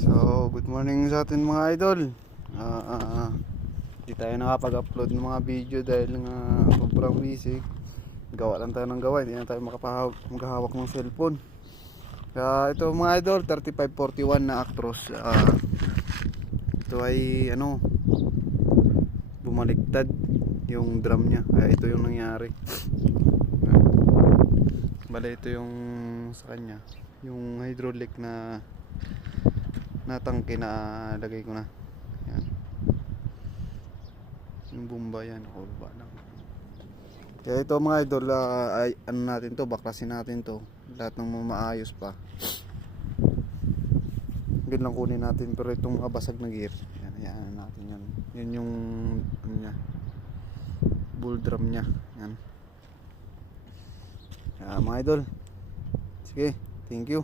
So, good morning sa atin mga idol. Di tayo nakapag-upload ng mga video dahil nga sobrang busy. Gawa lang tayo ng gawa, hindi na tayo maghahawak ng cellphone. Kaya ito mga idol, 3541 na Actros. Ito ay bumaliktad yung drum niya. Kaya ito yung nangyari. Bale, ito yung sa kanya, yung hydraulic na tangke na lagay ko na. Yan. Yung bomba yan, baba lang. Kaya ito mga idol, ay ano natin to, baklasin natin to. Lahat ng maayos pa. Yun lang kunin natin, pero itong mga basag na gear, yan natin yan. Yan yung ano niya, bull drum niya. Yan. Mga idol. Sige, thank you.